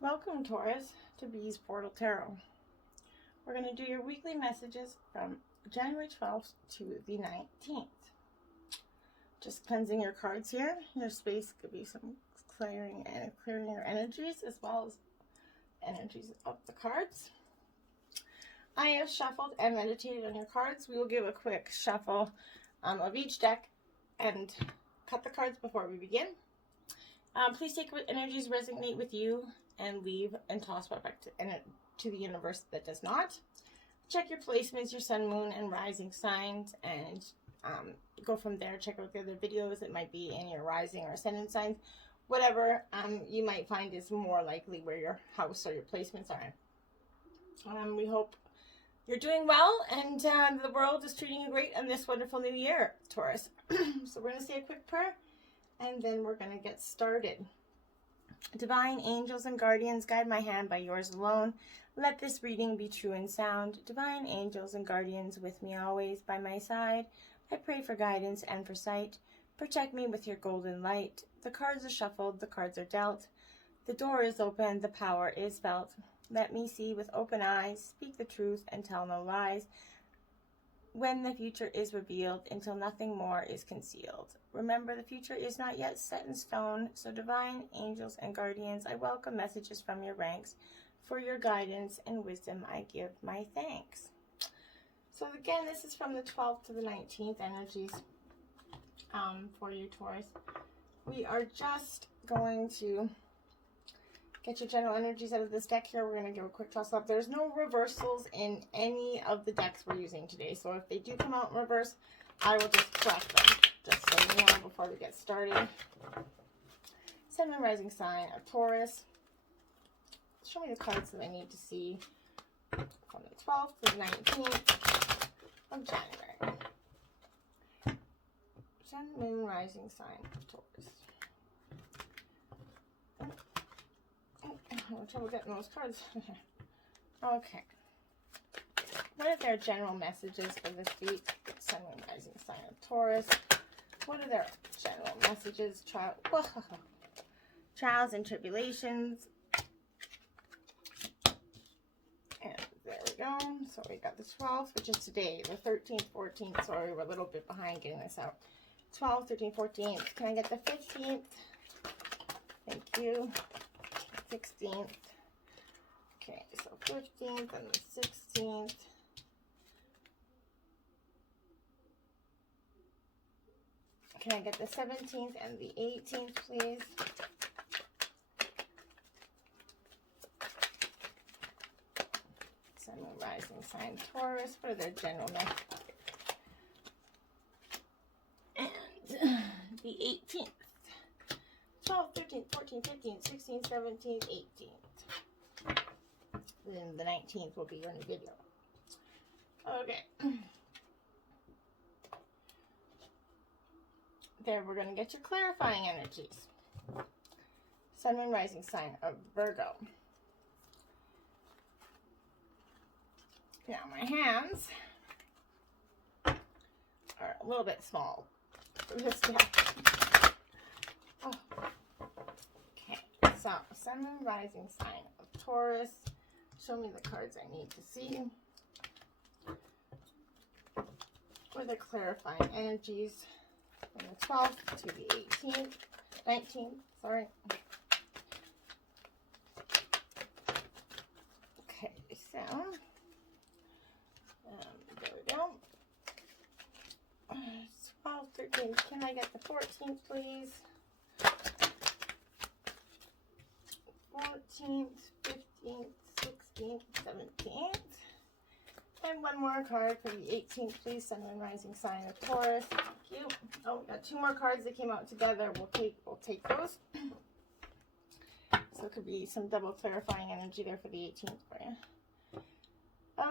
Welcome, Taurus, to Bee's Portal Tarot. We're going to do your weekly messages from January 12th to the 19th. Just cleansing your cards here. Your space could be some clearing your energies as well as energies of the cards. I have shuffled and meditated on your cards. We will give a quick shuffle of each deck and cut the cards before we begin. Please take what energies resonate with you and leave and toss back to the universe that does not. Check your placements, your sun, moon, and rising signs, and go from there. Check out the other videos that might be in your rising or ascendant signs. Whatever you might find is more likely where your house or your placements are. We hope you're doing well and the world is treating you great on this wonderful new year, Taurus. So we're going to say a quick prayer and then we're going to get started. Divine angels and guardians, guide my hand by yours alone. Let this reading be true and sound. Divine angels and guardians, with me always by my side. I pray for guidance and for sight. Protect me with your golden light. The cards are shuffled, the cards are dealt. The door is open, the power is felt. Let me see with open eyes, speak the truth and tell no lies. When the future is revealed, until nothing more is concealed. Remember, the future is not yet set in stone, so divine angels and guardians, I welcome messages from your ranks. For your guidance and wisdom, I give my thanks. So again, this is from the 12th to the 19th energies for you, Taurus. We are just going to get your general energies out of this deck here. We're going to give a quick toss up. There's no reversals in any of the decks we're using today. So if they do come out in reverse, I will just correct them. Just so you know before we get started. Sun, moon, rising sign of Taurus. Show me the cards that I need to see from the 12th to the 19th of January. Sun, moon, rising sign of Taurus. I'm having trouble getting those cards. Okay. What are their general messages for this week? Sun, moon, rising sign of Taurus. What are their general messages? Trials and tribulations. And there we go. So we got the 12th, which is today. The 13th, 14th. Sorry, we're a little bit behind getting this out. 12th, 13th, 14th. Can I get the 15th? Thank you. 16th. Okay, so 15th and the 16th. Can I get the 17th and the 18th, please? Sun, moon, rising sign Taurus. What are their general messages? And the 18th. 12th, 13th, 14th, 15th, 16th, 17th, 18th. Then the 19th will be your new video. Okay. There, we're going to get your clarifying energies. Sun, moon, rising sign of Virgo. Now, my hands are a little bit small for this deck. Oh. Okay, so Sun, moon, rising sign of Taurus. Show me the cards I need to see. What are the clarifying energies from the 12th to the 18th, 19th, sorry. Okay, so there we go. 12, 13, can I get the 14th, please? 14th, 15th, 16th, 17th. And one more card for the 18th, please. Sun, moon, rising sign of Taurus. Thank you. Oh, we got two more cards that came out together. We'll take those. So it could be some double clarifying energy there for the 18th for you.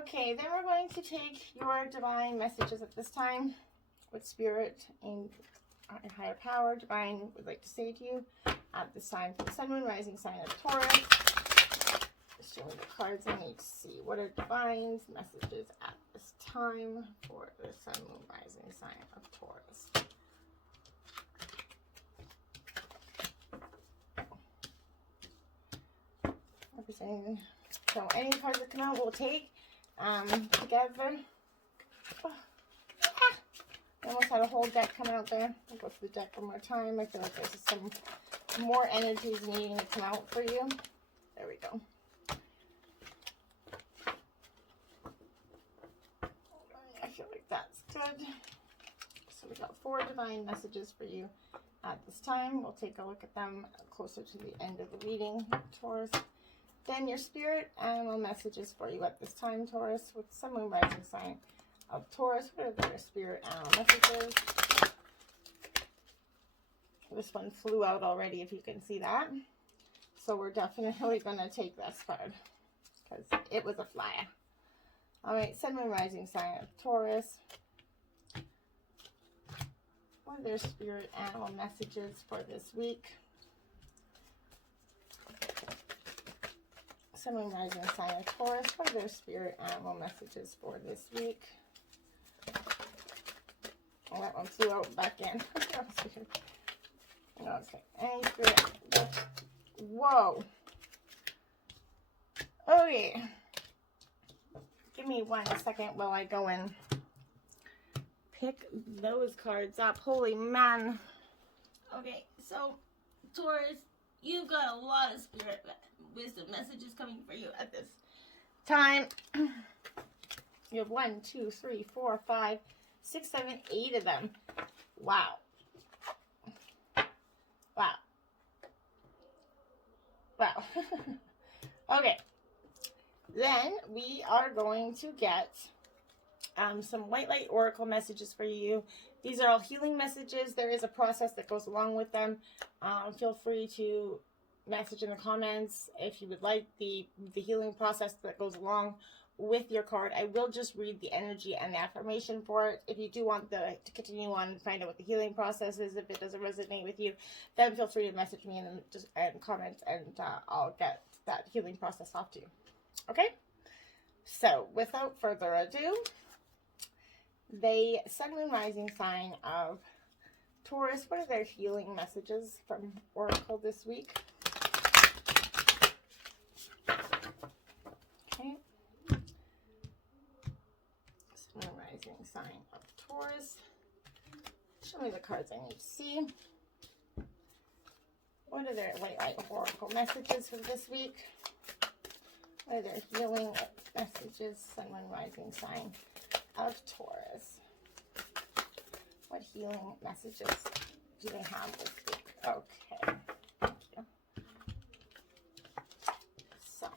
Okay, then we're going to take your divine messages at this time. What spirit and higher power divine would like to say to you at this time for the Sun, moon, rising sign of Taurus. Show me the cards I need to see. What are divine's messages at this time for the Sun, moon, rising sign of Taurus? representing. So any cards that come out, we'll take together. Oh, I almost had a whole deck come out there. I'll go through the deck one more time. I feel like there's some more energies needing to come out for you. There we go. I feel like that's good. So we got 4 divine messages for you at this time. We'll take a look at them closer to the end of the reading, Taurus. Then your spirit animal messages for you at this time, Taurus, with Sun, Moon, Rising sign of Taurus. What are their spirit animal messages? This one flew out already, if you can see that. So we're definitely going to take this card because it was a flyer. All right, Sun, Moon, Rising sign of Taurus. What are their spirit animal messages for this week? Sun, Moon, Rising sign of Taurus. What are their spirit animal messages for this week? Oh, that one flew out back in. Okay. Any spirit? Whoa. Okay. Give me 1 second while I go and pick those cards up. Holy man. Okay, so Taurus, you've got a lot of spirit wisdom messages coming for you at this time. You have 1, 2, 3, 4, 5, 6, 7, 8 of them. Wow. Wow. Wow. Okay. Then we are going to get some white light oracle messages for you. These are all healing messages. There is a process that goes along with them. Feel free to message in the comments if you would like the healing process that goes along with your card. I will just read the energy and the affirmation for it. If you do want to continue on and find out what the healing process is, if it doesn't resonate with you, then feel free to message me and comment, and I'll get that healing process off to you. Okay? So, without further ado, the Sun, Moon, Rising sign of Taurus. What are their healing messages from Oracle this week? Okay. Sun, Moon, Rising sign of Taurus. Show me the cards I need to see. What are their white light oracle messages for this week? What are their healing messages? Sun, Moon, Rising sign of Taurus. What healing messages do they have this week? Okay, thank you. So,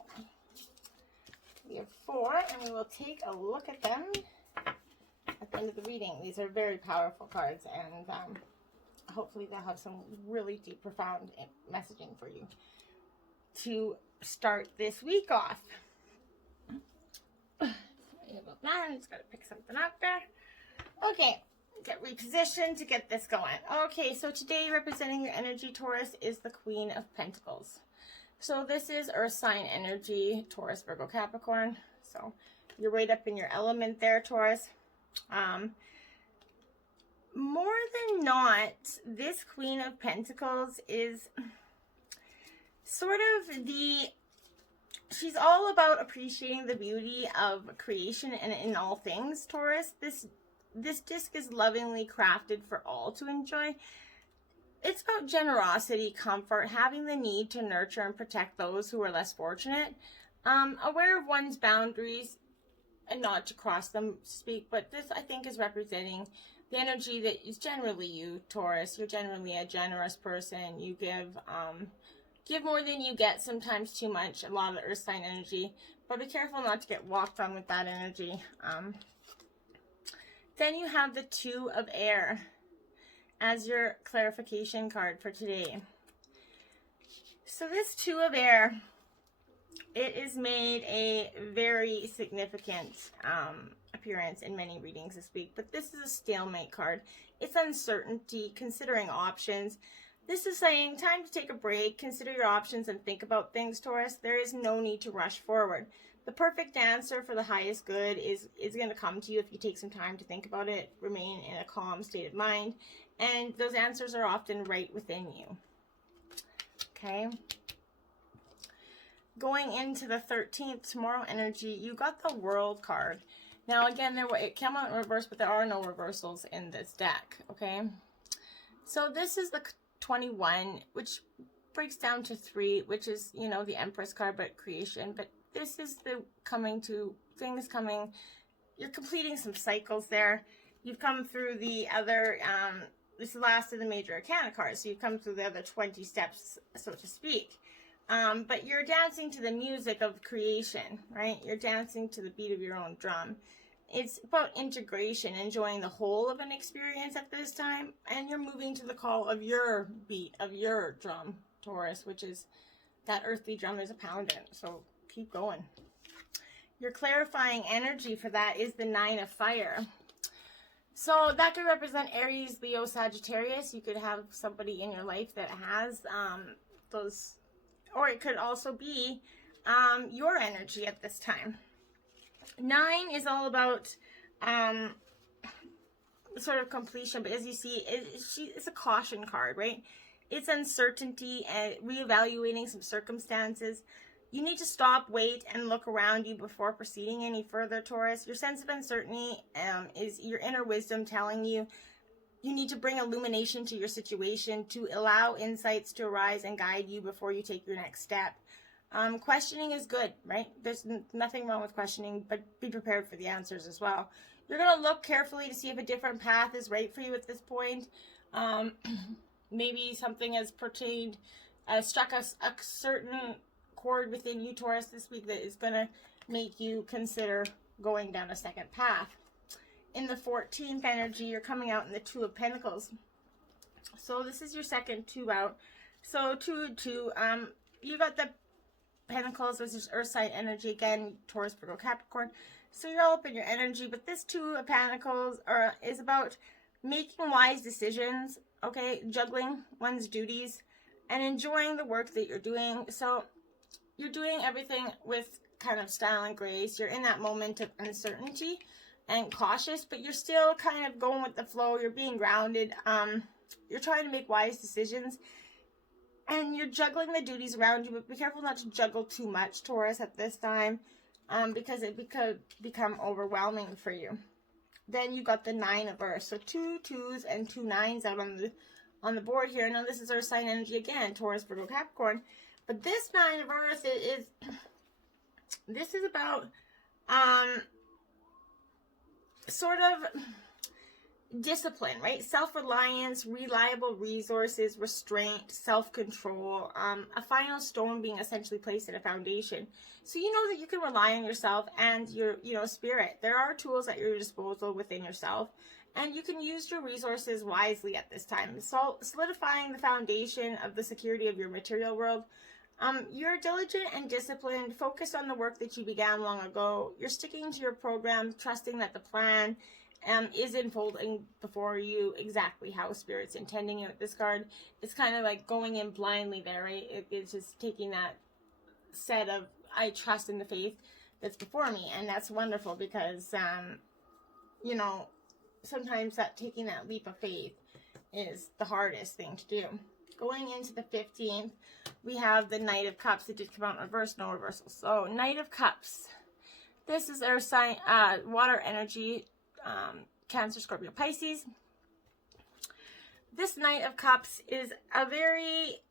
we have 4, and we will take a look at them at the end of the reading. These are very powerful cards, and hopefully they'll have some really deep, profound messaging for you to start this week off. Sorry about that. I just got to pick something up there. Okay, get repositioned to get this going. Okay, so today representing your energy, Taurus, is the Queen of Pentacles. So this is Earth sign energy, Taurus, Virgo, Capricorn. So you're right up in your element there, Taurus. More than not, this Queen of Pentacles is sort of she's all about appreciating the beauty of creation and in all things, Taurus. This disc is lovingly crafted for all to enjoy. It's about generosity, comfort, having the need to nurture and protect those who are less fortunate, aware of one's boundaries and not to cross them, speak. But this, I think, is representing the energy that is generally you, Taurus. You're generally a generous person. You give more than you get, sometimes too much, a lot of earth sign energy. But be careful not to get walked on with that energy. Then you have the 2 of Air as your clarification card for today. So this 2 of Air, it is made a very significant appearance in many readings this week. But this is a stalemate card. It's uncertainty, considering options. This is saying time to take a break, consider your options, and think about things, Taurus. There is no need to rush forward. The perfect answer for the highest good is going to come to you if you take some time to think about it, remain in a calm state of mind, and those answers are often right within you. Okay? Going into the 13th, tomorrow energy, you got the World card. Now, again, it came out in reverse, but there are no reversals in this deck, okay? So this is the 21, which breaks down to 3, which is, you know, the Empress card, but creation. But this is the things coming. You're completing some cycles there. You've come through the other, this is the last of the major arcana cards, so you've come through the other 20 steps, so to speak. But you're dancing to the music of creation, right? You're dancing to the beat of your own drum. It's about integration, enjoying the whole of an experience at this time, and you're moving to the call of your beat, of your drum, Taurus, which is that earthly drum is a pounding, so keep going. Your clarifying energy for that is the 9 of fire. So that could represent Aries, Leo, Sagittarius. You could have somebody in your life that has those, or it could also be your energy at this time. 9 is all about sort of completion, but as you see, it's a caution card, right? It's uncertainty and reevaluating some circumstances. You need to stop, wait, and look around you before proceeding any further, Taurus. Your sense of uncertainty is your inner wisdom telling you you need to bring illumination to your situation to allow insights to arise and guide you before you take your next step. Questioning is good, right? There's nothing wrong with questioning, but be prepared for the answers as well. You're going to look carefully to see if a different path is right for you at this point. Maybe something has struck a certain chord within you, Taurus, this week that is going to make you consider going down a second path. In the 14th energy, you're coming out in the 2 of Pentacles. So this is your second 2 out. So 2, you got the Pentacles, this is Earth sign energy again, Taurus, Virgo, Capricorn. So you're all up in your energy, but this 2 of Pentacles is about making wise decisions, okay, juggling one's duties, and enjoying the work that you're doing. So you're doing everything with kind of style and grace. You're in that moment of uncertainty and cautious, but you're still kind of going with the flow. You're being grounded. You're trying to make wise decisions, and you're juggling the duties around you, but be careful not to juggle too much, Taurus, at this time, because it could become overwhelming for you. Then you got the 9 of Earth. So 2 2s and 2 9s out on the board here. Now this is Earth sign energy again, Taurus, Virgo, Capricorn. But this 9 of Earth this is about sort of discipline, right? Self-reliance, reliable resources, restraint, self-control, a final stone being essentially placed in a foundation. So you know that you can rely on yourself and your, spirit. There are tools at your disposal within yourself, and you can use your resources wisely at this time. So solidifying the foundation of the security of your material world. You're diligent and disciplined, focused on the work that you began long ago. You're sticking to your program, trusting that the plan is unfolding before you exactly how Spirit's intending it. This card, it's kind of like going in blindly there, right? It's just taking that set of, I trust in the faith that's before me. And that's wonderful because, sometimes taking that leap of faith is the hardest thing to do. Going into the 15th, we have the Knight of Cups. It did come out in reverse, no reversal. So, Knight of Cups. This is our sign, water energy, Cancer, Scorpio, Pisces. This Knight of Cups is a very,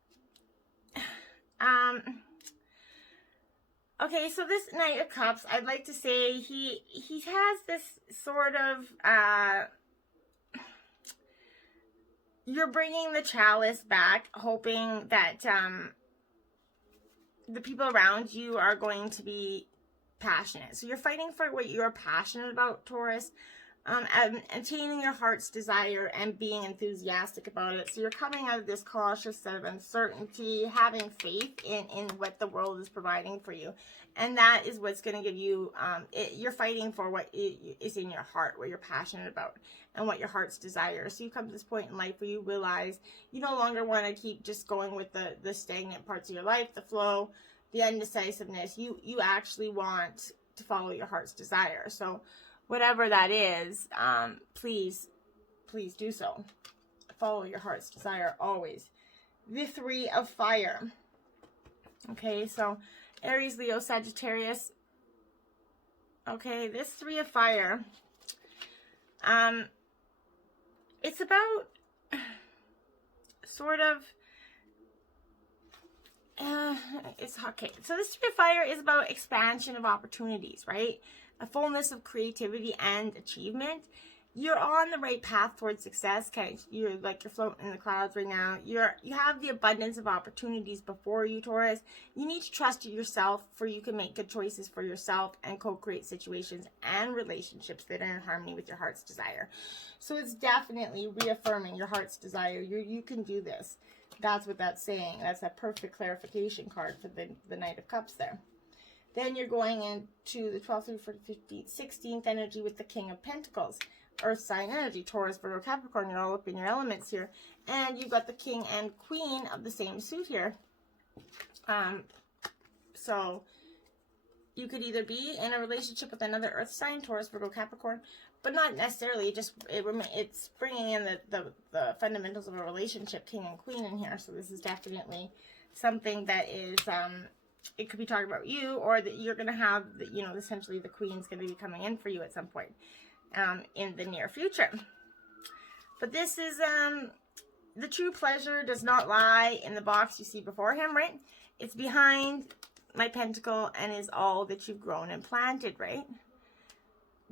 okay, so this Knight of Cups, I'd like to say he has this sort of, you're bringing the chalice back, hoping that the people around you are going to be passionate. So you're fighting for what you're passionate about, Taurus, and attaining your heart's desire and being enthusiastic about it. So you're coming out of this cautious set of uncertainty, having faith in what the world is providing for you. And that is what's going to give you, you're fighting for what is in your heart, what you're passionate about, and what your heart's desire. So you come to this point in life where you realize you no longer want to keep just going with the stagnant parts of your life, the flow, the undecisiveness. You actually want to follow your heart's desire. So whatever that is, please do so. Follow your heart's desire always. The 3 of Fire. Okay, so Aries, Leo, Sagittarius. Okay, this Three of Fire. It's about sort of, it's okay. So this Three of Fire is about expansion of opportunities, right? A fullness of creativity and achievement. You're on the right path towards success. Okay, you're floating in the clouds right now. You have the abundance of opportunities before you, Taurus. You need to trust yourself, for you can make good choices for yourself and co-create situations and relationships that are in harmony with your heart's desire. So it's definitely reaffirming your heart's desire. You can do this. That's what that's saying. That's a perfect clarification card for the Knight of Cups there. Then you're going into the 12th through 15th, 16th energy with the King of Pentacles. Earth sign energy, Taurus, Virgo, Capricorn. You're all up in your elements here. And you've got the King and Queen of the same suit here. So you could either be in a relationship with another Earth sign, Taurus, Virgo, Capricorn, but not necessarily. It's bringing in the fundamentals of a relationship, King and Queen, in here. So this is definitely something that is, it could be talking about you, or that you're going to have, essentially the Queen's going to be coming in for you at some point. In the near future. But this is, the true pleasure does not lie in the box you see before him, right? It's behind my pentacle and is all that you've grown and planted, right?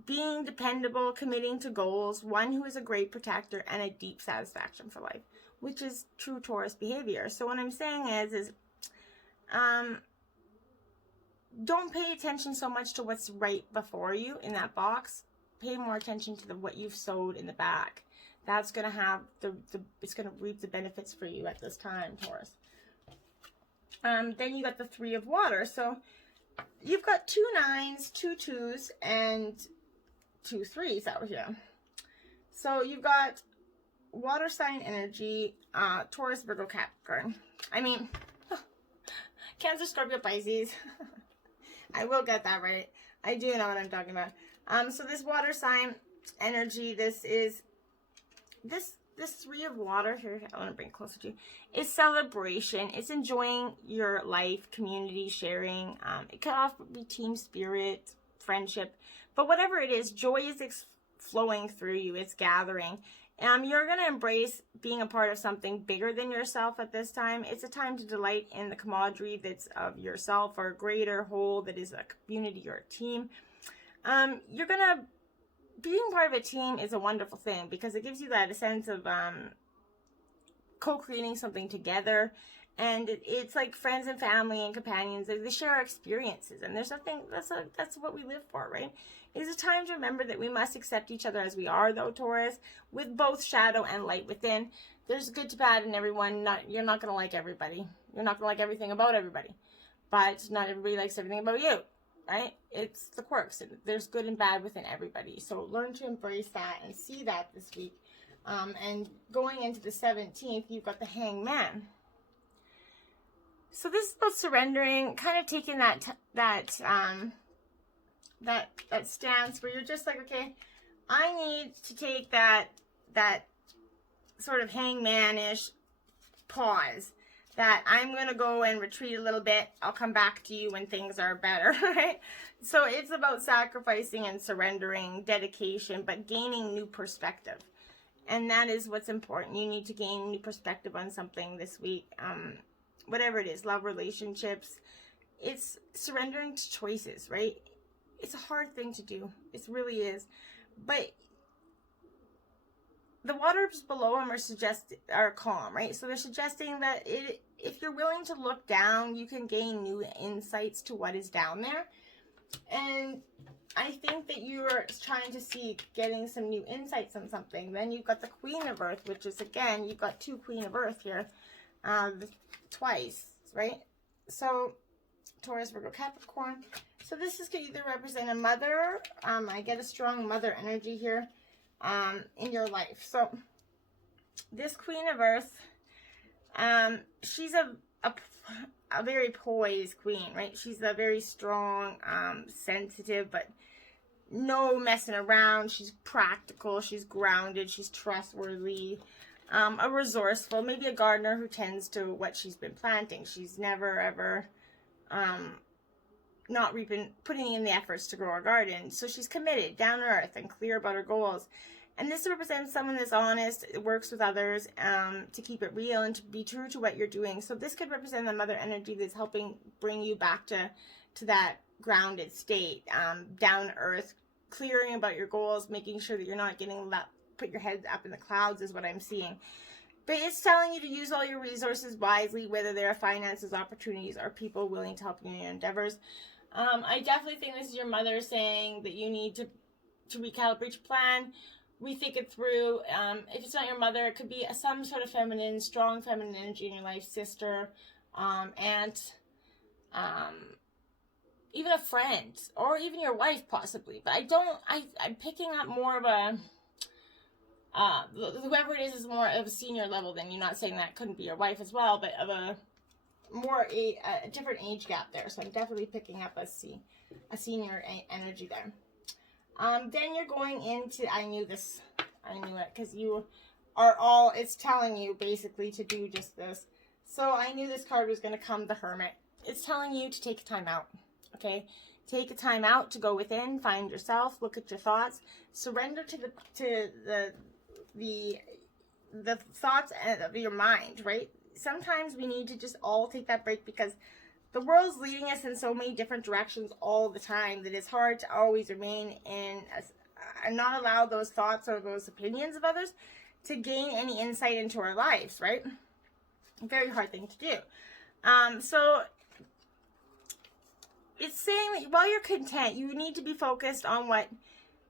Being dependable, committing to goals, one who is a great protector, and a deep satisfaction for life, which is true Taurus behavior. So what I'm saying is don't pay attention so much to what's right before you in that box. Pay more attention to what you've sowed in the back. That's going to have it's going to reap the benefits for you at this time, Taurus. Then you got the Three of Water. So you've got 2 9s, 2 2s, and 2 3s out here. So you've got water sign energy, Taurus, Virgo, Capricorn. I mean, Cancer, Scorpio, Pisces. I will get that right. I do know what I'm talking about. So this water sign energy, this Three of Water here, I want to bring it closer to you, is celebration. It's enjoying your life, community, sharing. It could often be team spirit, friendship, but whatever it is, joy is flowing through you. It's gathering. You're going to embrace being a part of something bigger than yourself at this time. It's a time to delight in the camaraderie that's of yourself, or a greater whole that is a community or a team. Being part of a team is a wonderful thing, because it gives you a sense of co-creating something together. And it's like friends and family and companions. They share our experiences, and there's something, that's what we live for, right? It's a time to remember that we must accept each other as we are, though, Taurus, with both shadow and light within. There's good to bad in everyone. You're not going to like everybody. You're not going to like everything about everybody. But not everybody likes everything about you, right? It's the quirks. There's good and bad within everybody. So learn to embrace that and see that this week. And going into the 17th, you've got the Hangman. So this is about surrendering, kind of taking that stance where you're just like, okay, I need to take that sort of hangman-ish pause, that I'm going to go and retreat a little bit. I'll come back to you when things are better, right? So it's about sacrificing and surrendering, dedication, but gaining new perspective. And that is what's important. You need to gain new perspective on something this week. Whatever it is, love, relationships, it's surrendering to choices, right? It's a hard thing to do. It really is. But the waters below them are calm, right? So they're suggesting that if you're willing to look down, you can gain new insights to what is down there. And I think that you're trying to seek getting some new insights on something. Then you've got the Queen of Earth, which is, again, you've got 2 Queen of Earth here. Twice, right? So Taurus, Virgo, Capricorn. So this is going to either represent a mother. I get a strong mother energy here in your life. So this Queen of Earth, she's a very poised queen, right? She's a very strong, sensitive, but no messing around. She's practical. She's grounded. She's trustworthy. A resourceful, maybe a gardener who tends to what she's been planting. She's never ever not putting in the efforts to grow her garden. So she's committed, down to earth, and clear about her goals. And this represents someone that's honest, works with others to keep it real and to be true to what you're doing. So this could represent the mother energy that's helping bring you back to that grounded state, down to earth, clearing about your goals, making sure that you're not getting put your head up in the clouds is what I'm seeing. But it's telling you to use all your resources wisely, whether they're finances, opportunities, or people willing to help you in your endeavors. I definitely think this is your mother saying that you need to recalibrate your plan, rethink it through. If it's not your mother, it could be some sort of strong feminine energy in your life, sister, aunt, even a friend, or even your wife possibly. But I'm picking up more of a, whoever it is more of a senior level than you. Not saying that couldn't be your wife as well, but of a different age gap there. So I'm definitely picking up a senior energy there. Then you're going into, I knew it, because you are all, it's telling you basically to do just this. So I knew this card was going to come, the Hermit. It's telling you to take a time out, okay? Take a time out to go within, find yourself, look at your thoughts, surrender to the thoughts of your mind, right? Sometimes we need to just all take that break, because the world's leading us in so many different directions all the time that it's hard to always remain in and not allow those thoughts or those opinions of others to gain any insight into our lives, right? Very hard thing to do. So it's saying that while you're content, you need to be focused on what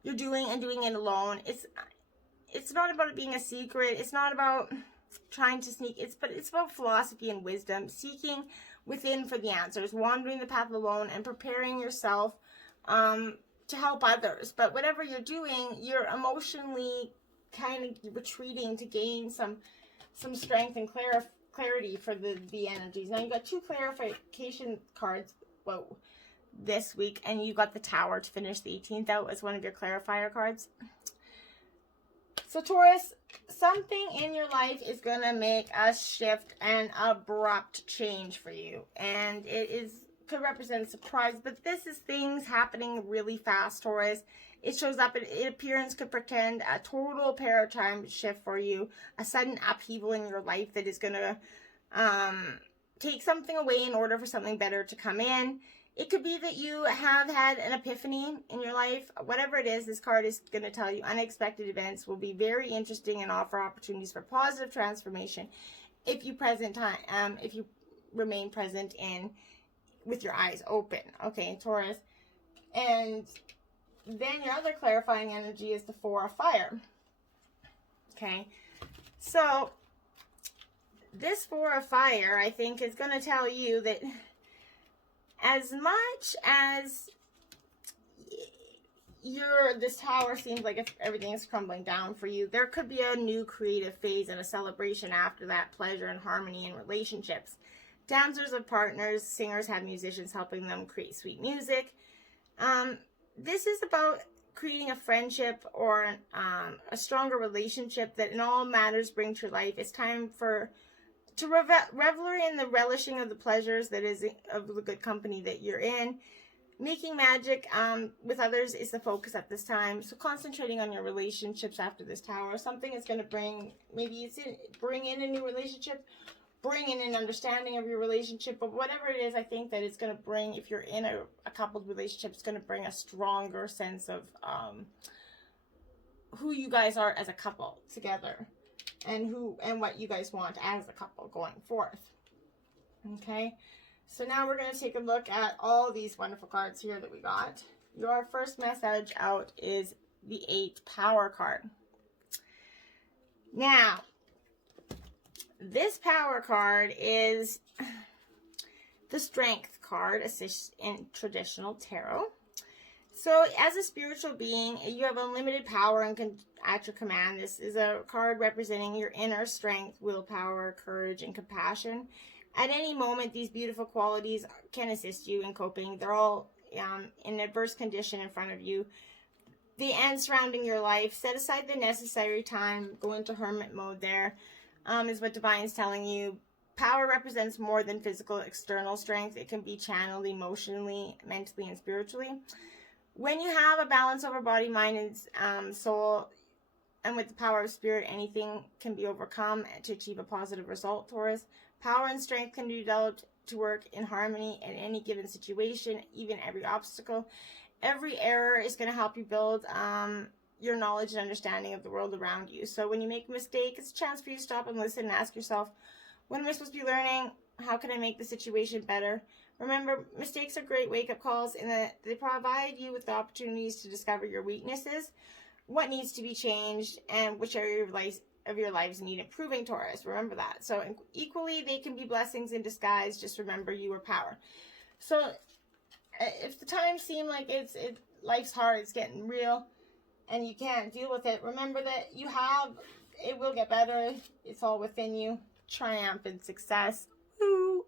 you're doing and doing it alone. It's not about it being a secret. It's not about trying to sneak. But it's about philosophy and wisdom, seeking within for the answers, wandering the path alone, and preparing yourself to help others. But whatever you're doing, you're emotionally kind of retreating to gain some strength and clarity for the energies. Now you got 2 clarification cards this week, and you got the Tower to finish the 18th out as one of your clarifier cards. So Taurus, something in your life is going to make a shift and abrupt change for you. And could represent surprise, but this is things happening really fast, Taurus. It shows up, in appearance could pretend a total paradigm shift for you, a sudden upheaval in your life that is going to take something away in order for something better to come in. It could be that you have had an epiphany in your life. Whatever it is, this card is going to tell you unexpected events will be very interesting and offer opportunities for positive transformation if you remain present with your eyes open. Okay, Taurus. And then your other clarifying energy is the 4 of Fire. Okay, so this 4 of Fire, I think, is going to tell you that as much as this Tower seems like if everything is crumbling down for you, there could be a new creative phase and a celebration after that, pleasure and harmony in relationships. Dancers have partners, singers have musicians helping them create sweet music. This is about creating a friendship or a stronger relationship that in all matters bring to your life. It's time to revel in the relishing of the pleasures that is of the good company that you're in. Making magic with others is the focus at this time. So concentrating on your relationships after this Tower. Something is going to bring in a new relationship, bring in an understanding of your relationship. But whatever it is, I think that it's going to bring, if you're in a coupled relationship, it's going to bring a stronger sense of who you guys are as a couple together. And what you guys want as a couple going forth. Okay, so now we're going to take a look at all these wonderful cards here that we got. Your first message out is the 8 Power card. Now, this Power card is the Strength card in traditional tarot. So as a spiritual being, you have unlimited power and at your command. This is a card representing your inner strength, willpower, courage, and compassion. At any moment, these beautiful qualities can assist you in coping. They're all in adverse condition in front of you. The end surrounding your life. Set aside the necessary time. Go into hermit mode there, is what Divine is telling you. Power represents more than physical external strength. It can be channeled emotionally, mentally, and spiritually. When you have a balance over body, mind, and soul, and with the power of spirit, anything can be overcome to achieve a positive result, Taurus. Power and strength can be developed to work in harmony in any given situation, even every obstacle. Every error is going to help you build your knowledge and understanding of the world around you. So when you make a mistake, it's a chance for you to stop and listen and ask yourself, what am I supposed to be learning? How can I make the situation better? Remember, mistakes are great wake-up calls in that they provide you with the opportunities to discover your weaknesses, what needs to be changed, and which area of your lives need improving, Taurus. Remember that. So equally, they can be blessings in disguise. Just remember you are power. So if the times seem like life's hard, it's getting real, and you can't deal with it, remember that it will get better. It's all within you. Triumphant success. Woo!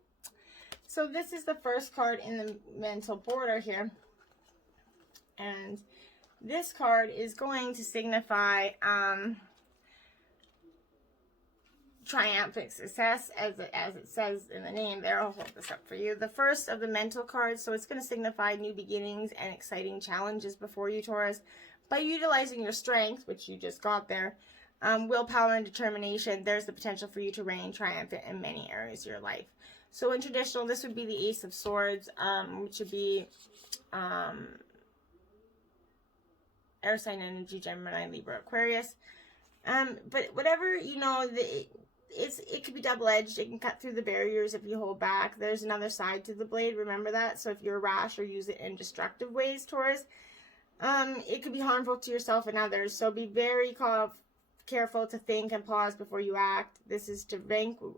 So this is the first card in the mental border here. And this card is going to signify triumphant success, as it says in the name there. I'll hold this up for you. The first of the mental cards, so it's going to signify new beginnings and exciting challenges before you, Taurus. By utilizing your strength, which you just got there, willpower and determination, there's the potential for you to reign triumphant in many areas of your life. So in traditional, this would be the Ace of Swords, which would be air sign energy, Gemini, Libra, Aquarius. But whatever, it could be double-edged. It can cut through the barriers if you hold back. There's another side to the blade, remember that. So if you're rash or use it in destructive ways, Taurus, it could be harmful to yourself and others. So be very careful to think and pause before you act. This is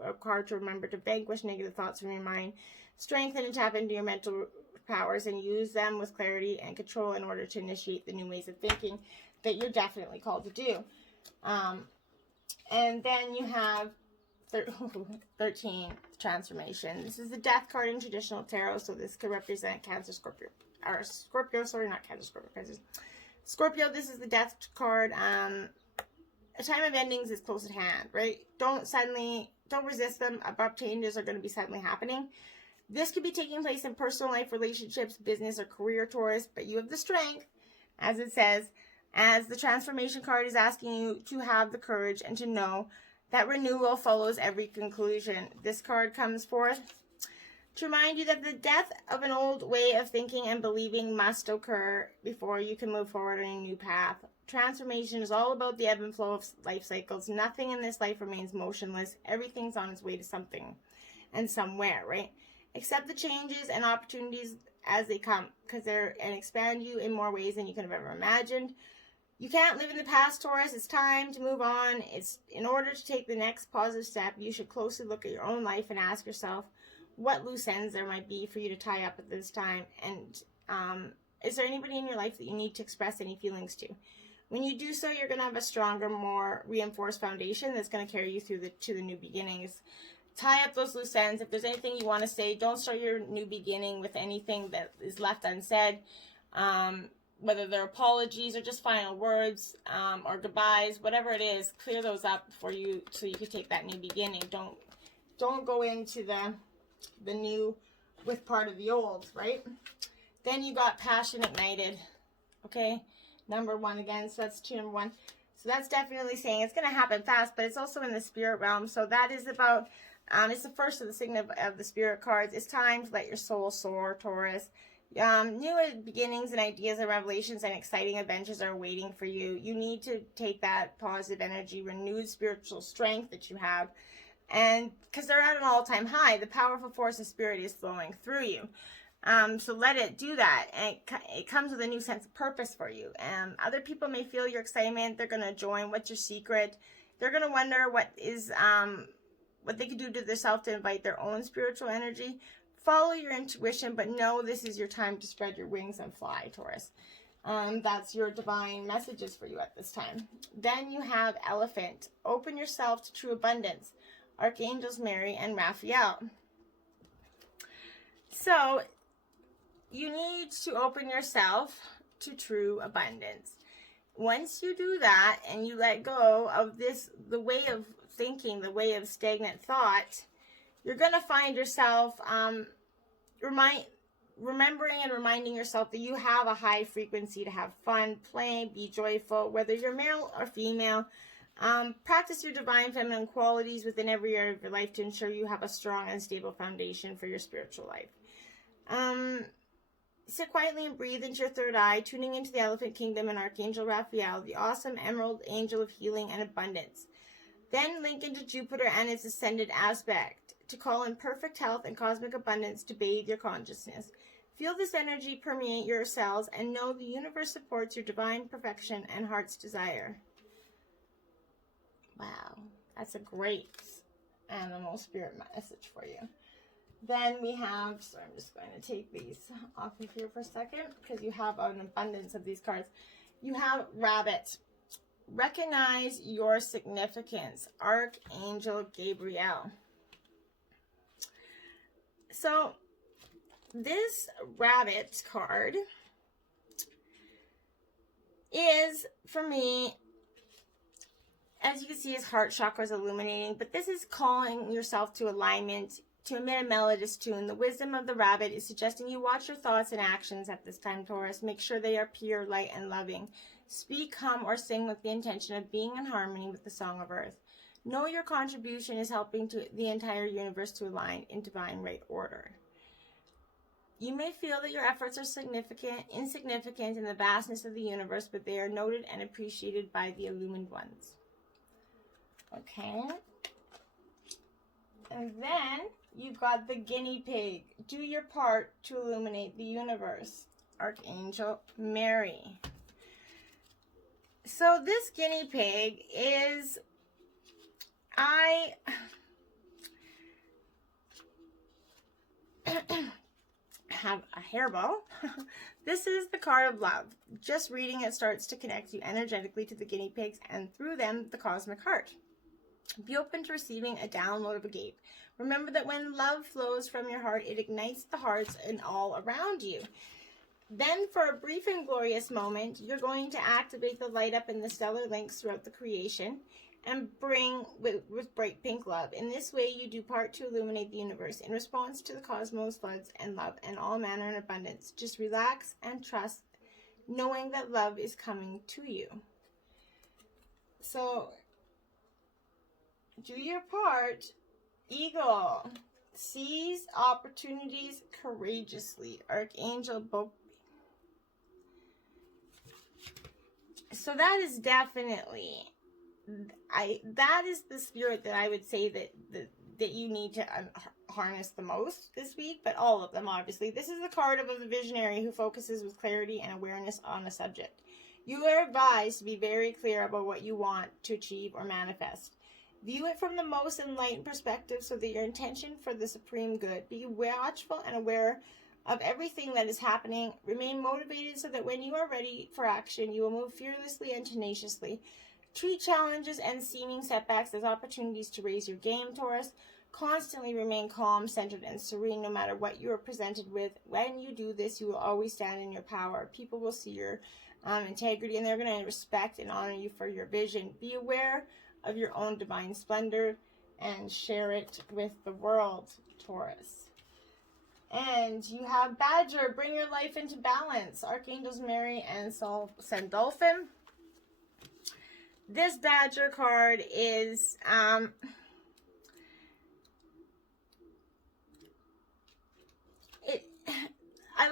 a card to remember to vanquish negative thoughts from your mind, strengthen and tap into your mental powers, and use them with clarity and control in order to initiate the new ways of thinking that you're definitely called to do. And then you have 13, transformation. This is the death card in traditional tarot, so this could represent Cancer, Scorpio, or Scorpio, sorry, not Cancer, Scorpio, Pisces. Scorpio, this is the death card. A time of endings is close at hand, right? Don't resist them. Abrupt changes are going to be suddenly happening. This could be taking place in personal life, relationships, business, or career, Taurus, but you have the strength, as it says, as the transformation card is asking you to have the courage and to know that renewal follows every conclusion. This card comes forth to remind you that the death of an old way of thinking and believing must occur before you can move forward on a new path. Transformation is all about the ebb and flow of life cycles. Nothing in this life remains motionless. Everything's on its way to something and somewhere, right? Accept the changes and opportunities as they come, and expand you in more ways than you could have ever imagined. You can't live in the past, Taurus. It's time to move on. In order to take the next positive step, you should closely look at your own life and ask yourself what loose ends there might be for you to tie up at this time. And is there anybody in your life that you need to express any feelings to? When you do so, you're going to have a stronger, more reinforced foundation that's going to carry you through to the new beginnings. Tie up those loose ends. If there's anything you want to say, don't start your new beginning with anything that is left unsaid. Whether they're apologies or just final words or goodbyes, whatever it is, clear those up so you can take that new beginning. Don't go into the new with part of the old, right? Then you got passion ignited, okay? Number 1 again, so that's 2 number 1. So that's definitely saying it's going to happen fast, but it's also in the spirit realm. So that is about, it's the first of the sign of the spirit cards. It's time to let your soul soar, Taurus. New beginnings and ideas and revelations and exciting adventures are waiting for you. You need to take that positive energy, renewed spiritual strength that you have, and because they're at an all-time high, the powerful force of spirit is flowing through you. So let it do that, and it comes with a new sense of purpose for you. Other people may feel your excitement. They're going to join. What's your secret? They're going to wonder what they could do to themselves to invite their own spiritual energy. Follow your intuition, but know this is your time to spread your wings and fly, Taurus. That's your divine messages for you at this time. Then you have Elephant. Open yourself to true abundance. Archangels Mary and Raphael. So you need to open yourself to true abundance. Once you do that and you let go of the way of thinking, the way of stagnant thought, you're going to find yourself remembering and reminding yourself that you have a high frequency to have fun, play, be joyful, whether you're male or female. Practice your divine feminine qualities within every area of your life to ensure you have a strong and stable foundation for your spiritual life. Sit quietly and breathe into your third eye, tuning into the Elephant Kingdom and Archangel Raphael, the awesome Emerald Angel of healing and abundance. Then link into Jupiter and its ascended aspect to call in perfect health and cosmic abundance to bathe your consciousness. Feel this energy permeate your cells and know the universe supports your divine perfection and heart's desire. Wow, that's a great animal spirit message for you. Then we have, so I'm just going to take these off of here for a second because you have an abundance of these cards. You have Rabbit. Recognize your significance. Archangel Gabriel. So this Rabbit card is, for me, as you can see, his heart chakra is illuminating, but this is calling yourself to alignment, to emit a melodious tune. The wisdom of the rabbit is suggesting you watch your thoughts and actions at this time, Taurus. Make sure they are pure, light, and loving. Speak, hum, or sing with the intention of being in harmony with the song of earth. Know your contribution is helping to the entire universe to align in divine right order. You may feel that your efforts are insignificant in the vastness of the universe, but they are noted and appreciated by the illumined ones. Okay. And then you've got the guinea pig. Do your part to illuminate the universe. Archangel Mary. So this guinea pig is, I have a hairball. This is the card of love. Just reading it starts to connect you energetically to the guinea pigs and through them the cosmic heart. Be open to receiving a download of a gift. Remember that when love flows from your heart, it ignites the hearts and all around you. Then, for a brief and glorious moment, you're going to activate the light up in the stellar links throughout the creation and bring with bright pink love. In this way, you do part to illuminate the universe in response to the cosmos, floods, and love, and all manner in abundance. Just relax and trust, knowing that love is coming to you. So, do your part. Eagle. Seize opportunities courageously. Archangel Bope. So that is definitely, that is the spirit that I would say that you need to harness the most this week, but all of them, obviously. This is the card of a visionary who focuses with clarity and awareness on a subject. You are advised to be very clear about what you want to achieve or manifest. View it from the most enlightened perspective so that your intention for the supreme good. Be watchful and aware of everything that is happening. Remain motivated so that when you are ready for action, you will move fearlessly and tenaciously. Treat challenges and seeming setbacks as opportunities to raise your game, Taurus. Constantly remain calm, centered, and serene no matter what you are presented with. When you do this, you will always stand in your power. People will see your integrity, and they're going to respect and honor you for your vision. Be aware of your own divine splendor and share it with the world, Taurus. And you have Badger. Bring your life into balance. Archangels Mary and Sandolphin. This Badger card is I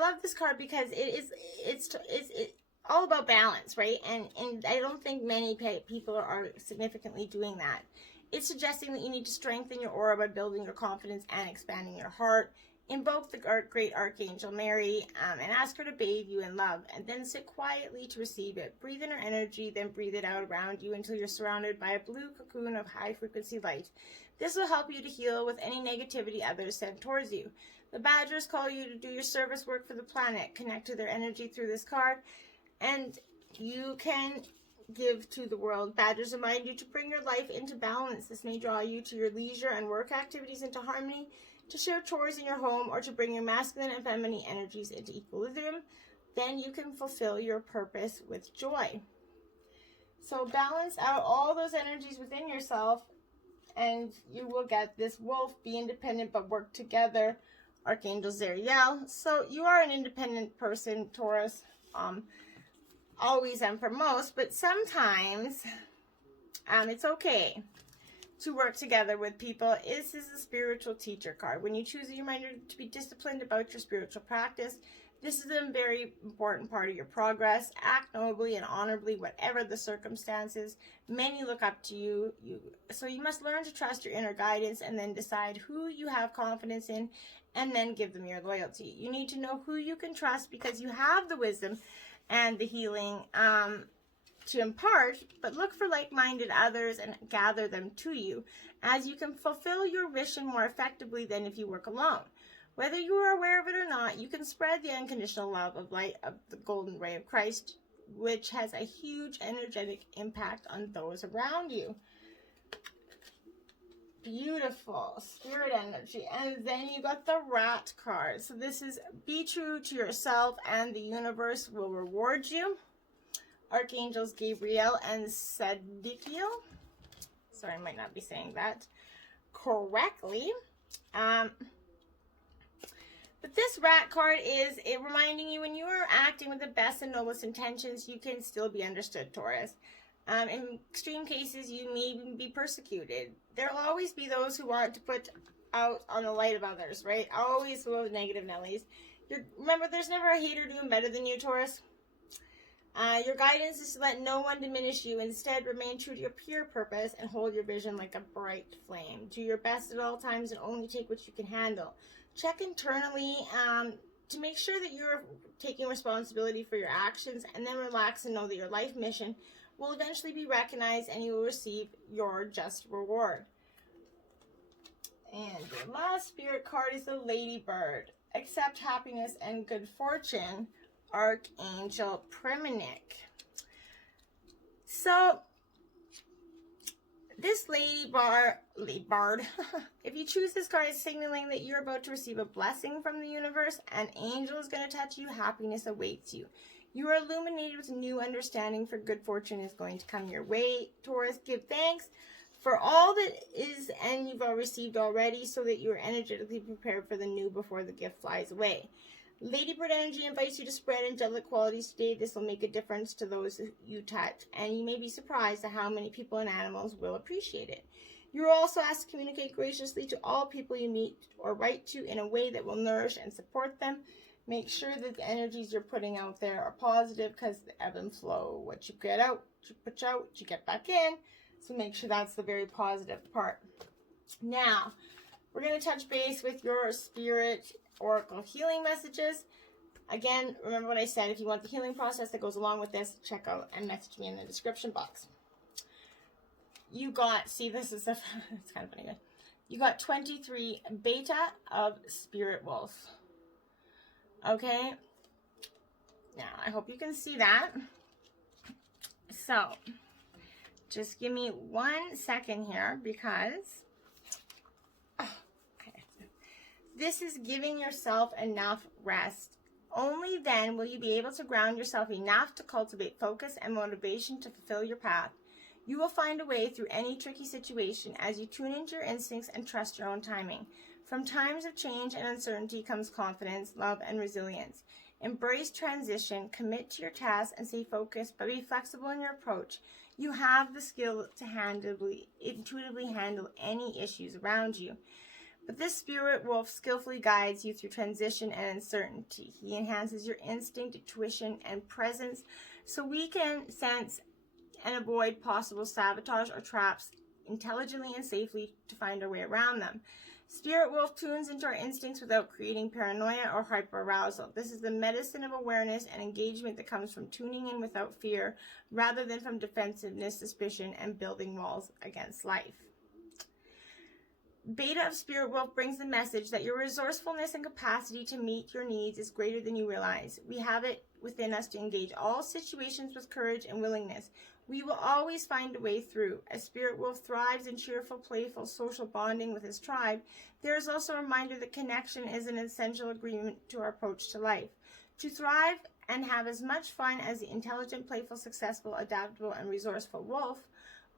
love this card because it's all about balance, right? And I don't think many people are significantly doing that. It's suggesting that you need to strengthen your aura by building your confidence and expanding your heart. Invoke the great Archangel Mary and ask her to bathe you in love, and then sit quietly to receive it. Breathe in her energy, then breathe it out around you until you're surrounded by a blue cocoon of high-frequency light. This will help you to heal with any negativity others send towards you. The Badgers call you to do your service work for the planet. Connect to their energy through this card, and you can give to the world. Badgers remind you to bring your life into balance. This may draw you to your leisure and work activities into harmony, to share chores in your home, or to bring your masculine and feminine energies into equilibrium. Then you can fulfill your purpose with joy. So balance out all those energies within yourself and you will get this wolf. Be independent but work together. Archangel Zariel. So you are an independent person, Taurus. Always and for most, but sometimes it's okay to work together with people. This is a spiritual teacher card. When you choose a reminder to be disciplined about your spiritual practice, this is a very important part of your progress. Act nobly and honorably, whatever the circumstances. Many look up to you. So you must learn to trust your inner guidance and then decide who you have confidence in and then give them your loyalty. You need to know who you can trust because you have the wisdom and the healing to impart, but look for like-minded others and gather them to you, as you can fulfill your vision more effectively than if you work alone. Whether you are aware of it or not, you can spread the unconditional love of light of the golden ray of Christ, which has a huge energetic impact on those around you. Beautiful spirit energy. And then you got the rat card. So this is be true to yourself and the universe will reward you. Archangels Gabriel and Sadikiel. Sorry, I might not be saying that correctly. But this rat card is it reminding you when you are acting with the best and noblest intentions, you can still be understood, Taurus. In extreme cases, you may even be persecuted. There will always be those who want to put out on the light of others, right? Always those negative Nellies. Remember, there's never a hater doing better than you, Taurus. Your guidance is to let no one diminish you. Instead, remain true to your pure purpose and hold your vision like a bright flame. Do your best at all times and only take what you can handle. Check internally to make sure that you're taking responsibility for your actions, and then relax and know that your life mission will eventually be recognized and you will receive your just reward. And your last spirit card is the Ladybird. Accept happiness and good fortune, Archangel Priminik. So, this Ladybird, if you choose this card, it's signaling that you're about to receive a blessing from the universe. An angel is going to touch you. Happiness awaits you. You are illuminated with new understanding, for good fortune is going to come your way. Taurus, give thanks for all that is and you've received already, so that you are energetically prepared for the new before the gift flies away. Ladybird energy invites you to spread angelic qualities today. This will make a difference to those you touch, and you may be surprised at how many people and animals will appreciate it. You are also asked to communicate graciously to all people you meet or write to in a way that will nourish and support them. Make sure that the energies you're putting out there are positive, because the ebb and flow, what you get out, what you put out, what you get back in. So make sure that's the very positive part. Now, we're going to touch base with your spirit oracle healing messages. Again, remember what I said. If you want the healing process that goes along with this, check out and message me in the description box. You got, see, this is it's kind of funny. You got 23 beta of Spirit Wolf. Okay, now I hope you can see that. So, just give me 1 second here, because this is giving yourself enough rest. Only then will you be able to ground yourself enough to cultivate focus and motivation to fulfill your path. You will find a way through any tricky situation as you tune into your instincts and trust your own timing. From times of change and uncertainty comes confidence, love, and resilience. Embrace transition, commit to your tasks, and stay focused, but be flexible in your approach. You have the skill to intuitively handle any issues around you. But this spirit wolf skillfully guides you through transition and uncertainty. He enhances your instinct, intuition, and presence, so we can sense and avoid possible sabotage or traps intelligently and safely to find our way around them. Spirit Wolf tunes into our instincts without creating paranoia or hyperarousal. This is the medicine of awareness and engagement that comes from tuning in without fear, rather than from defensiveness, suspicion, and building walls against life. Beta of Spirit Wolf brings the message that your resourcefulness and capacity to meet your needs is greater than you realize. We have it within us to engage all situations with courage and willingness. We will always find a way through. As Spirit Wolf thrives in cheerful, playful, social bonding with his tribe, there is also a reminder that connection is an essential agreement to our approach to life. To thrive and have as much fun as the intelligent, playful, successful, adaptable, and resourceful wolf,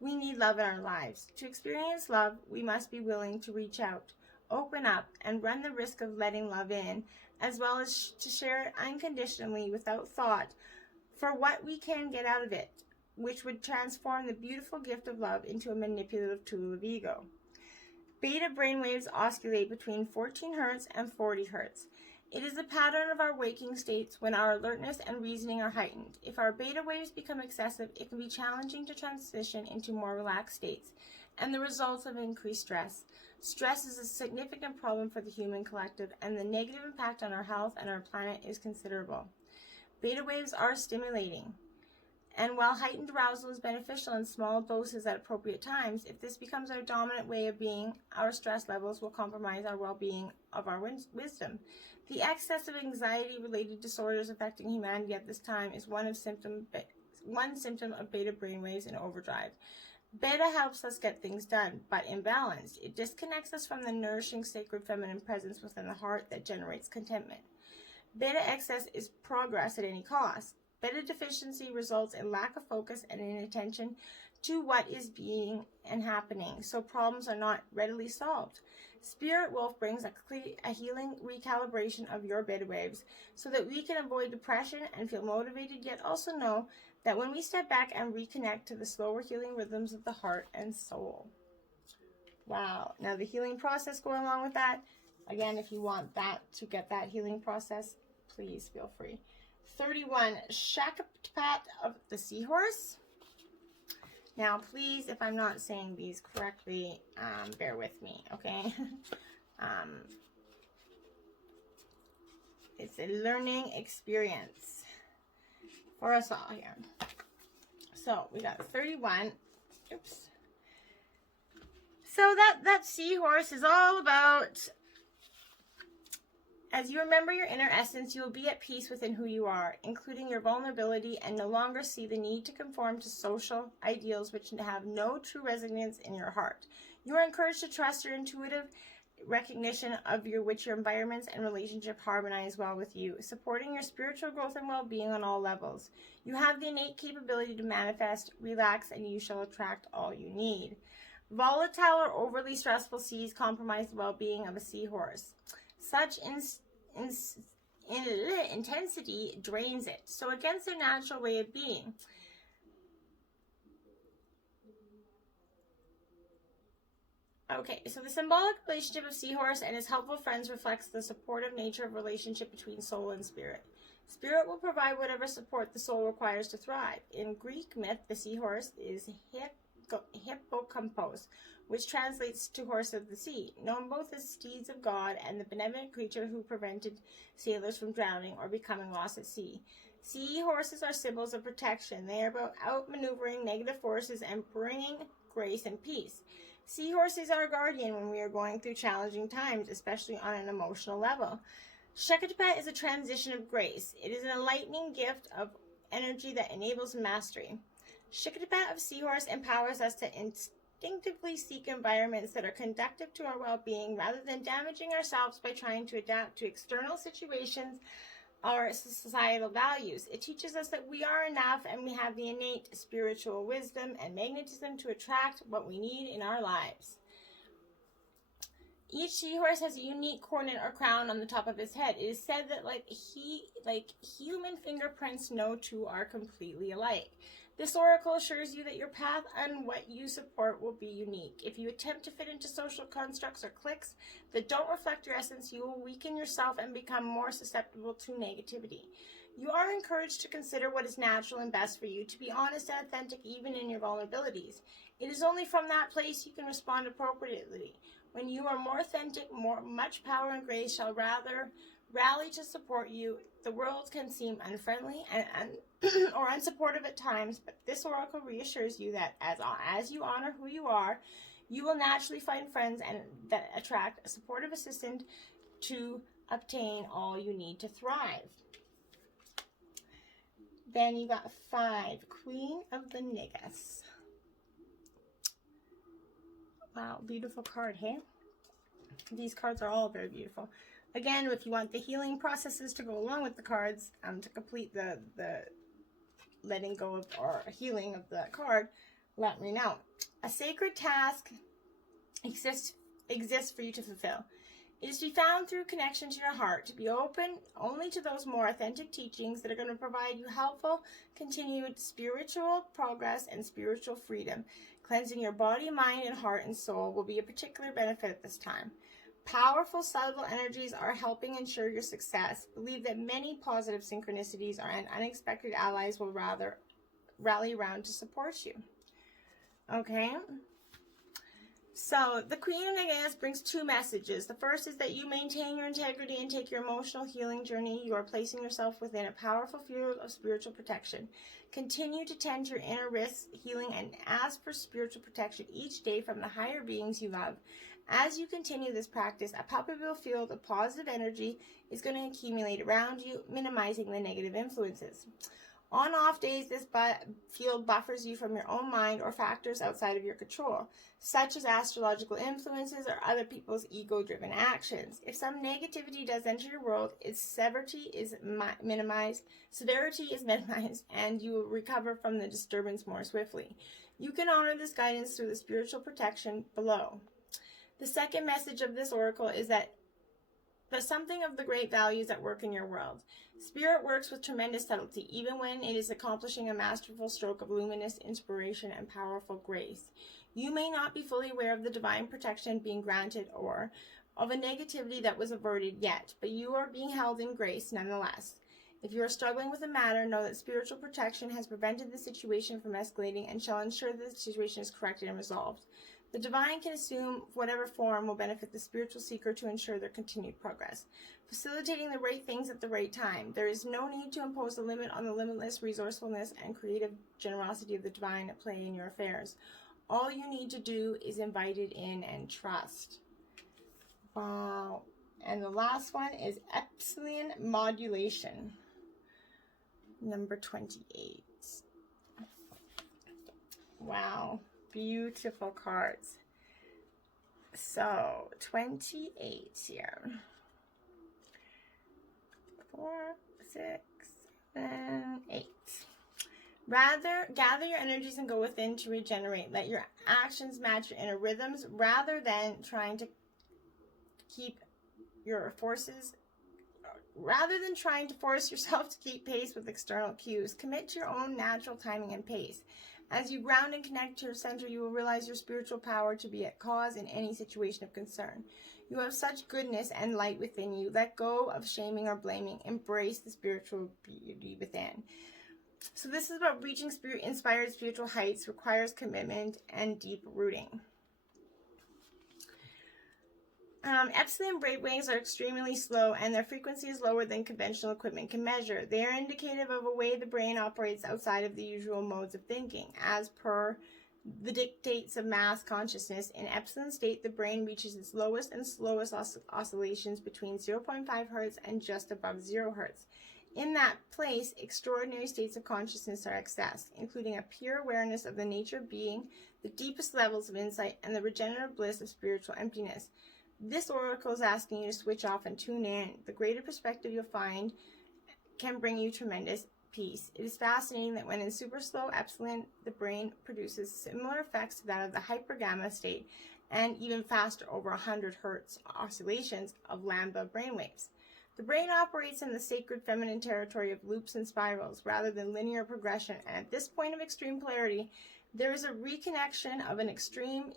We need love in our lives. To experience love, we must be willing to reach out, open up, and run the risk of letting love in, as well as to share it unconditionally without thought for what we can get out of it, which would transform the beautiful gift of love into a manipulative tool of ego. Beta brainwaves oscillate between 14 Hz and 40 Hz. It is the pattern of our waking states when our alertness and reasoning are heightened. If our beta waves become excessive, it can be challenging to transition into more relaxed states, and the results of increased stress. Stress is a significant problem for the human collective, and the negative impact on our health and our planet is considerable. Beta waves are stimulating. And while heightened arousal is beneficial in small doses at appropriate times, if this becomes our dominant way of being, our stress levels will compromise our well-being of our wisdom. The excess of anxiety-related disorders affecting humanity at this time is one symptom of beta brainwaves in overdrive. Beta helps us get things done, but imbalanced. It disconnects us from the nourishing sacred feminine presence within the heart that generates contentment. Beta excess is progress at any cost. Beta deficiency results in lack of focus and inattention to what is being and happening, so problems are not readily solved. Spirit Wolf brings a healing recalibration of your beta waves so that we can avoid depression and feel motivated, yet also know that when we step back and reconnect to the slower healing rhythms of the heart and soul. Wow. Now the healing process going along with that, again, if you want that to get that healing process, please feel free. 31, Shakapat of the Seahorse. Now, please, if I'm not saying these correctly, bear with me, okay? It's a learning experience for us all here. So, we got 31. Oops. So, that seahorse is all about... As you remember your inner essence, you will be at peace within who you are, including your vulnerability, and no longer see the need to conform to social ideals which have no true resonance in your heart. You are encouraged to trust your intuitive recognition of which your environments and relationship harmonize well with you, supporting your spiritual growth and well-being on all levels. You have the innate capability to manifest, relax, and you shall attract all you need. Volatile or overly stressful seas compromise the well-being of a seahorse. Such intensity drains it, so against their natural way of being. Okay, so the symbolic relationship of seahorse and his helpful friends reflects the supportive nature of relationship between soul and spirit. Spirit will provide whatever support the soul requires to thrive. In Greek myth, the seahorse is hippocampos, which translates to horse of the sea, known both as steeds of God and the benevolent creature who prevented sailors from drowning or becoming lost at sea. Sea horses are symbols of protection. They are about outmaneuvering negative forces and bringing grace and peace. Seahorses are a guardian when we are going through challenging times, especially on an emotional level. Shakatipat is a transition of grace. It is an enlightening gift of energy that enables mastery. Shakatipat of Seahorse empowers us to instinctively seek environments that are conducive to our well-being rather than damaging ourselves by trying to adapt to external situations or societal values. It teaches us that we are enough and we have the innate spiritual wisdom and magnetism to attract what we need in our lives. Each seahorse has a unique coronet or crown on the top of his head. It is said that like human fingerprints, no two are completely alike. This oracle assures you that your path and what you support will be unique. If you attempt to fit into social constructs or cliques that don't reflect your essence, you will weaken yourself and become more susceptible to negativity. You are encouraged to consider what is natural and best for you, to be honest and authentic even in your vulnerabilities. It is only from that place you can respond appropriately. When you are more authentic, much power and grace shall rather rally to support you. The world can seem unfriendly and or unsupportive at times, but this oracle reassures you that as you honor who you are, you will naturally find friends and that attract a supportive assistant to obtain all you need to thrive. Then you got 5, Queen of the Negus. Wow, beautiful card, hey? These cards are all very beautiful. Again, if you want the healing processes to go along with the cards, to complete the letting go of or healing of the card, let me know. A sacred task exists for you to fulfill. It is to be found through connection to your heart, to be open only to those more authentic teachings that are going to provide you helpful, continued spiritual progress and spiritual freedom. Cleansing your body, mind, and heart and soul will be a particular benefit at this time. Powerful, subtle energies are helping ensure your success. Believe that many positive synchronicities and unexpected allies will rather rally around to support you. Okay? So, the Queen of Negative brings two messages. The first is that you maintain your integrity and take your emotional healing journey. You are placing yourself within a powerful field of spiritual protection. Continue to tend to your inner risks, healing, and ask for spiritual protection each day from the higher beings you love. As you continue this practice, a palpable field of positive energy is going to accumulate around you, minimizing the negative influences. On off days, this field buffers you from your own mind or factors outside of your control, such as astrological influences or other people's ego-driven actions. If some negativity does enter your world, its severity is minimized, and you will recover from the disturbance more swiftly. You can honor this guidance through the spiritual protection below. The second message of this oracle is that there's something of the great values at work in your world. Spirit works with tremendous subtlety, even when it is accomplishing a masterful stroke of luminous inspiration and powerful grace. You may not be fully aware of the divine protection being granted or of a negativity that was averted yet, but you are being held in grace nonetheless. If you are struggling with a matter, know that spiritual protection has prevented the situation from escalating and shall ensure that the situation is corrected and resolved. The divine can assume whatever form will benefit the spiritual seeker to ensure their continued progress, facilitating the right things at the right time. There is no need to impose a limit on the limitless resourcefulness and creative generosity of the divine at play in your affairs. All you need to do is invite it in and trust. Wow. And the last one is Epsilon Modulation, number 28. Wow. Beautiful cards. So, 28 here. 4, 6, 7, 8. Rather, gather your energies and go within to regenerate. Let your actions match your inner rhythms rather than trying to force yourself to keep pace with external cues. Commit to your own natural timing and pace. As you ground and connect to your center, you will realize your spiritual power to be at cause in any situation of concern. You have such goodness and light within you. Let go of shaming or blaming. Embrace the spiritual beauty within. So this is about reaching inspired spiritual heights, requires commitment and deep rooting. Epsilon brainwaves are extremely slow and their frequency is lower than conventional equipment can measure. They are indicative of a way the brain operates outside of the usual modes of thinking. As per the dictates of mass consciousness, in Epsilon state, the brain reaches its lowest and slowest oscillations between 0.5 Hz and just above 0 Hz. In that place, extraordinary states of consciousness are accessed, including a pure awareness of the nature of being, the deepest levels of insight, and the regenerative bliss of spiritual emptiness. This oracle is asking you to switch off and tune in. The greater perspective you'll find can bring you tremendous peace. It is fascinating that when in super slow epsilon, the brain produces similar effects to that of the hypergamma state and even faster, over 100 Hz oscillations of lambda brainwaves. The brain operates in the sacred feminine territory of loops and spirals rather than linear progression, and at this point of extreme polarity, there is a reconnection of an extreme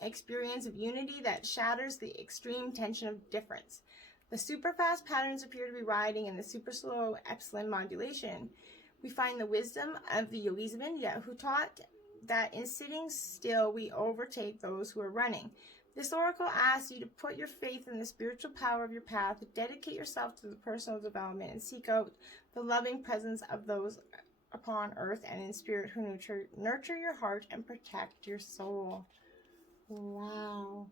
experience of unity that shatters the extreme tension of difference. The super fast patterns appear to be riding in the super slow epsilon modulation. We find the wisdom of the yogis of India, who taught that in sitting still we overtake those who are running. This oracle asks you to put your faith in the spiritual power of your path, dedicate yourself to the personal development, and seek out the loving presence of those upon earth and in spirit who nurture your heart and protect your soul. Wow.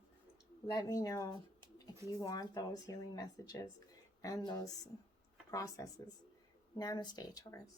Let me know if you want those healing messages and those processes. Namaste, Taurus.